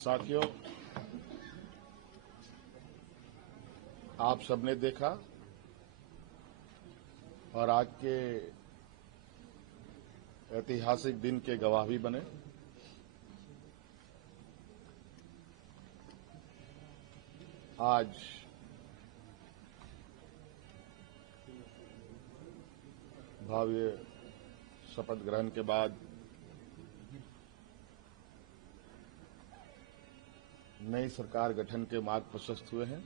साथियों, आप सबने देखा और आज के ऐतिहासिक दिन के गवाह भी बने। आज भव्य शपथ ग्रहण के बाद नई सरकार गठन के मार्ग प्रशस्त हुए हैं।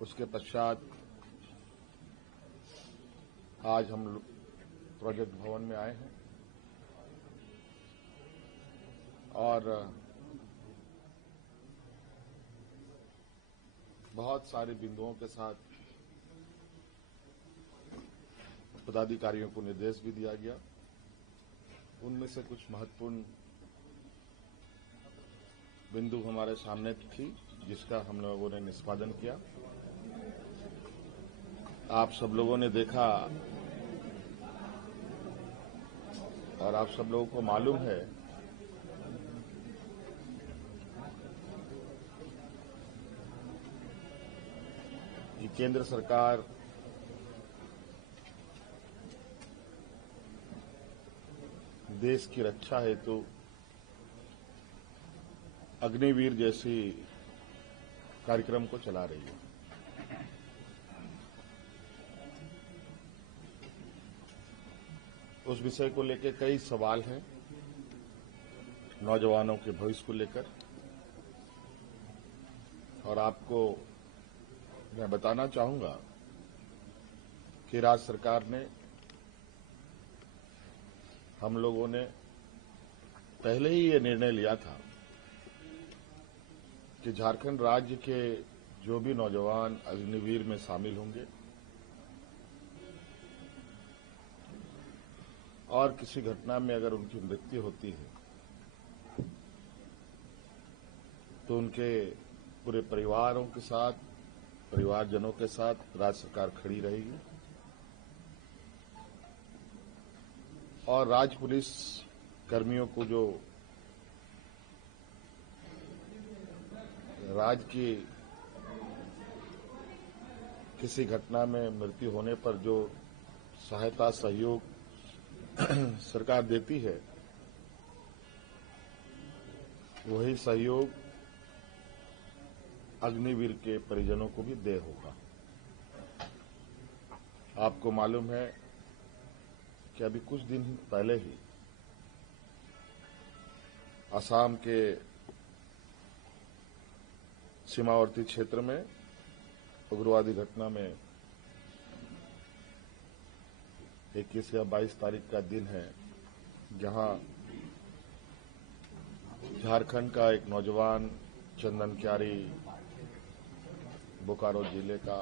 उसके पश्चात आज हम प्रोजेक्ट भवन में आए हैं और बहुत सारे बिंदुओं के साथ पदाधिकारियों को निर्देश भी दिया गया। उनमें से कुछ महत्वपूर्ण बिंदु हमारे सामने थी जिसका हम लोगों ने निष्पादन किया। आप सब लोगों ने देखा और आप सब लोगों को मालूम है कि केंद्र सरकार देश की रक्षा हेतु अग्निवीर जैसी कार्यक्रम को चला रही है। उस विषय को लेकर कई सवाल हैं, नौजवानों के भविष्य को लेकर, और आपको मैं बताना चाहूंगा कि राज्य सरकार ने, हम लोगों ने पहले ही ये निर्णय लिया था कि झारखंड राज्य के जो भी नौजवान अग्निवीर में शामिल होंगे और किसी घटना में अगर उनकी मृत्यु होती है तो उनके पूरे परिवारों के साथ, परिवारजनों के साथ राज्य सरकार खड़ी रहेगी और राज्य पुलिस कर्मियों को जो राज्य की किसी घटना में मृत्यु होने पर जो सहायता सहयोग सरकार देती है, वही सहयोग अग्निवीर के परिजनों को भी दे होगा। आपको मालूम है कि अभी कुछ दिन पहले ही असम के सीमावर्ती क्षेत्र में उग्रवादी घटना में 21 या 22 तारीख का दिन है, जहां झारखंड का एक नौजवान चंदन क्यारी, बोकारो जिले का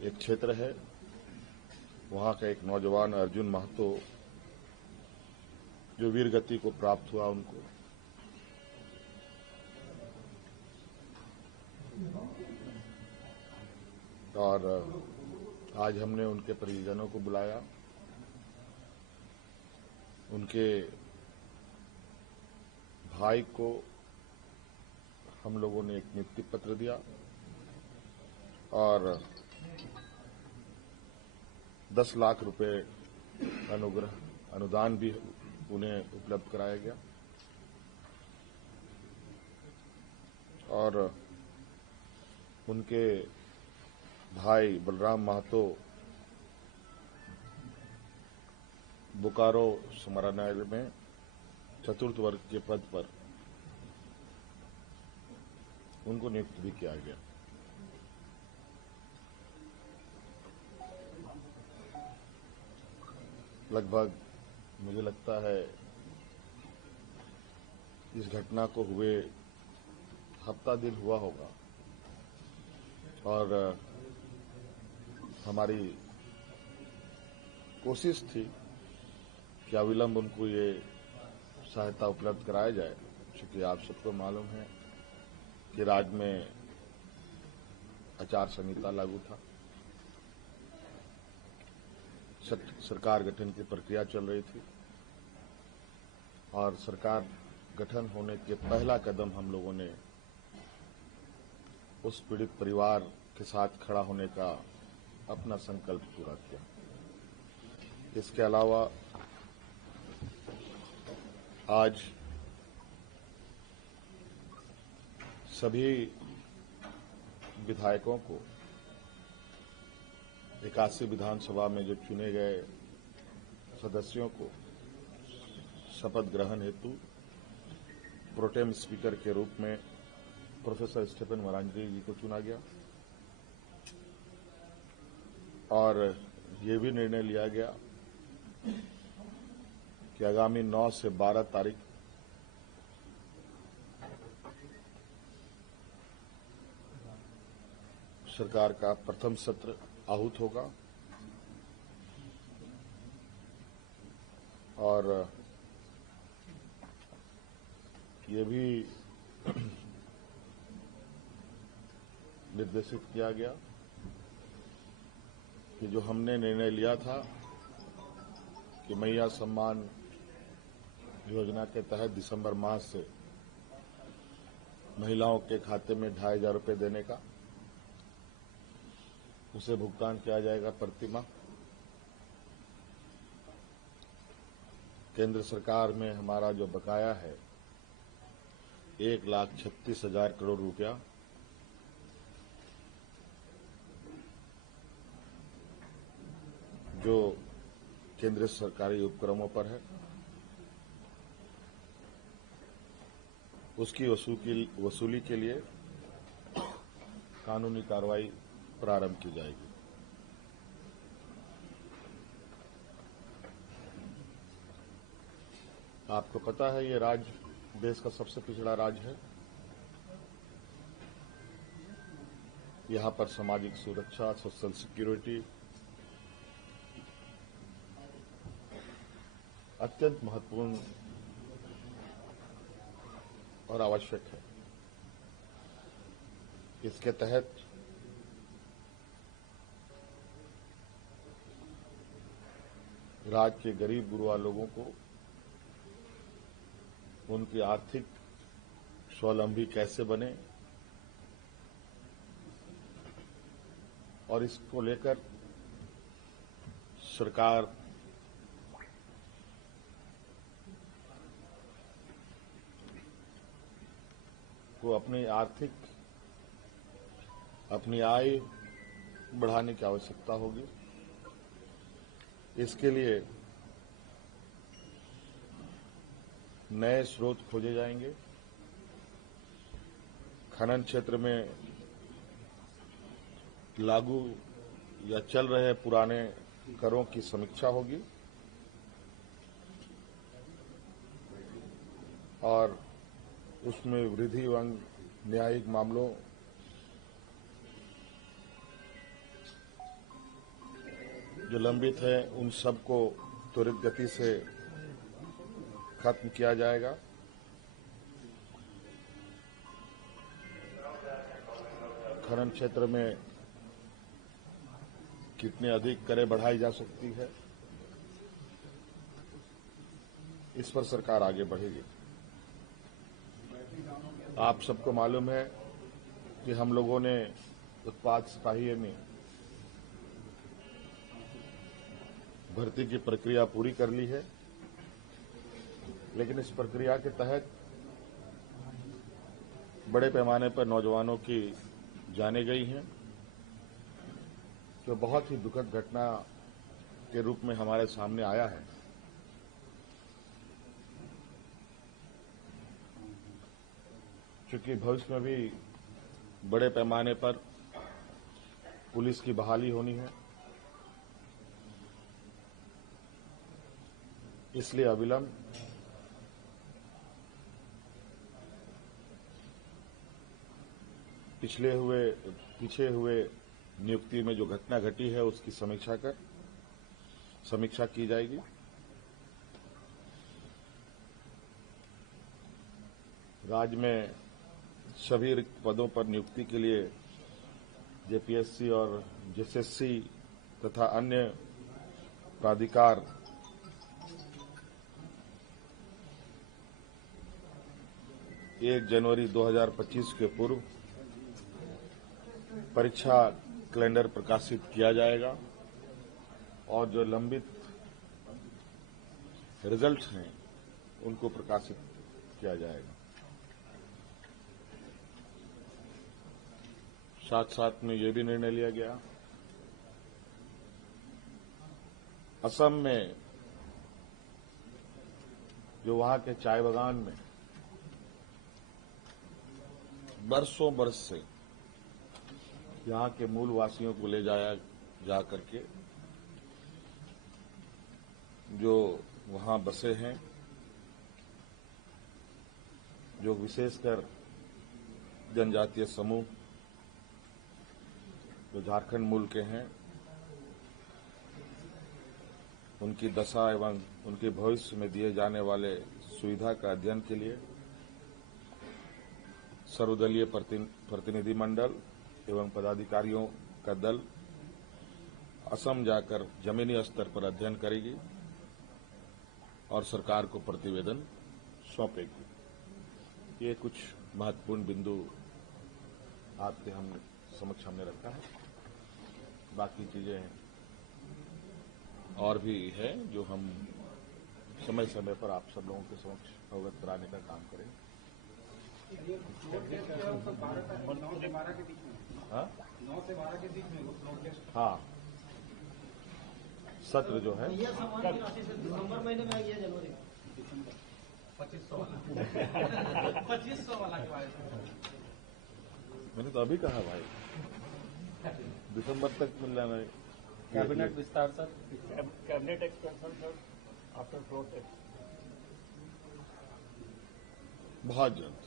एक क्षेत्र है, वहां का एक नौजवान अर्जुन महतो जो वीर गति को प्राप्त हुआ, उनको और आज हमने उनके परिजनों को बुलाया। उनके भाई को हम लोगों ने एक नियुक्ति पत्र दिया और 10 लाख रुपए अनुदान भी उन्हें उपलब्ध कराया गया और उनके भाई बलराम महतो बोकारो समरानगर में चतुर्थ वर्ग के पद पर उनको नियुक्त भी किया गया। लगभग मुझे लगता है इस घटना को हुए हफ्ता दिन हुआ होगा और हमारी कोशिश थी कि अविलंब उनको ये सहायता उपलब्ध कराया जाए, क्योंकि आप सबको मालूम है कि राज्य में आचार संहिता लागू था, सरकार गठन की प्रक्रिया चल रही थी और सरकार गठन होने के पहला कदम हम लोगों ने उस पीड़ित परिवार के साथ खड़ा होने का अपना संकल्प पूरा किया। इसके अलावा आज सभी विधायकों को 81 विधानसभा में जो चुने गए सदस्यों को शपथ ग्रहण हेतु प्रोटेम स्पीकर के रूप में प्रोफेसर स्टीफन मरांडी जी को चुना गया और ये भी निर्णय लिया गया कि आगामी 9 से 12 तारीख सरकार का प्रथम सत्र आहूत होगा और ये भी निर्देशित किया गया कि जो हमने निर्णय लिया था कि मैया सम्मान योजना के तहत दिसंबर माह से महिलाओं के खाते में 2,500 रुपये देने का, उसे भुगतान किया जाएगा प्रति माह। केंद्र सरकार में हमारा जो बकाया है 1,36,000 करोड़ रुपया, जो केंद्रीय सरकारी उपक्रमों पर है, उसकी वसूली के लिए कानूनी कार्रवाई प्रारंभ की जाएगी। आपको पता है ये राज्य देश का सबसे पिछड़ा राज्य है। यहां पर सामाजिक सुरक्षा, सोशल सिक्योरिटी अत्यंत महत्वपूर्ण और आवश्यक है। इसके तहत राज्य के गरीब गुरबा लोगों को उनकी आर्थिक स्वावलंबी कैसे बने और इसको लेकर सरकार को अपनी आय बढ़ाने की आवश्यकता होगी। इसके लिए नए स्रोत खोजे जाएंगे। खनन क्षेत्र में लागू या चल रहे पुराने करों की समीक्षा होगी और उसमें वृद्धि एवं न्यायिक मामलों जो लंबित है उन सबको त्वरित गति से खत्म किया जाएगा। खनन क्षेत्र में कितने अधिक करें बढ़ाई जा सकती है, इस पर सरकार आगे बढ़ेगी। आप सबको मालूम है कि हम लोगों ने उत्पाद सिपाही में भर्ती की प्रक्रिया पूरी कर ली है, लेकिन इस प्रक्रिया के तहत बड़े पैमाने पर नौजवानों की जानें गई हैं, जो बहुत ही दुखद घटना के रूप में हमारे सामने आया है। चूंकि भविष्य में भी बड़े पैमाने पर पुलिस की बहाली होनी है, इसलिए अविलंब पीछे हुए नियुक्ति में जो घटना घटी है उसकी समीक्षा की जाएगी। राज्य में सभी रिक्त पदों पर नियुक्ति के लिए जेपीएससी और जेएसएससी तथा अन्य प्राधिकार 1 जनवरी 2025 के पूर्व परीक्षा कैलेंडर प्रकाशित किया जाएगा और जो लंबित रिजल्ट हैं उनको प्रकाशित किया जाएगा। साथ साथ में ये भी निर्णय लिया गया, असम में जो वहां के चाय बागान में बरसों बरस से यहां के मूल वासियों को ले जाया जा करके जो वहां बसे हैं, जो विशेषकर जनजातीय समूह जो झारखंड मूल के हैं, उनकी दशा एवं उनके भविष्य में दिए जाने वाले सुविधा का अध्ययन के लिए सर्वदलीय प्रतिनिधि मंडल एवं पदाधिकारियों का दल असम जाकर जमीनी स्तर पर अध्ययन करेगी और सरकार को प्रतिवेदन सौंपेगी। ये कुछ महत्वपूर्ण बिंदु आपके समक्ष हमने रखा है। बाकी चीजें और भी है जो हम समय समय पर आप सब लोगों के समक्ष अवगत कराने का काम करें। 9 से 12 के बीच में। हाँ, 9 से 12 के बीच में वो फ्लोर टेस्ट। हाँ, सत्र जो है दिसंबर महीने में आ गया, जनवरी 2500 वाला 2500 वाला के बारे में मैंने तो अभी कहा भाई, दिसंबर तक मिल जाना है। कैबिनेट विस्तार sir, cabinet expansion sir after floor test बहुत जल्द,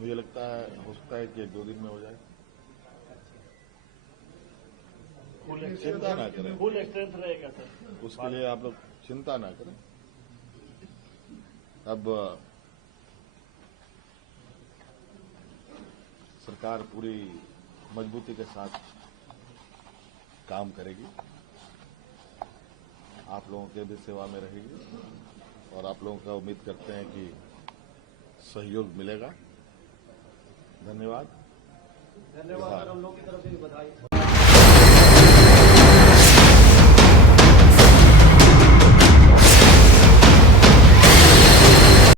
मुझे लगता है हो सकता है कि 1-2 दिन में हो जाए। चिंता ना करें, फुल स्ट्रेंथ रहेगा सर। उसके लिए आप लोग चिंता ना करें। अब सरकार पूरी मजबूती के साथ काम करेगी, आप लोगों के भी सेवा में रहेगी और आप लोगों का उम्मीद करते हैं कि सहयोग मिलेगा। धन्यवाद। धन्यवाद। हम लोग की तरफ से भी बधाई।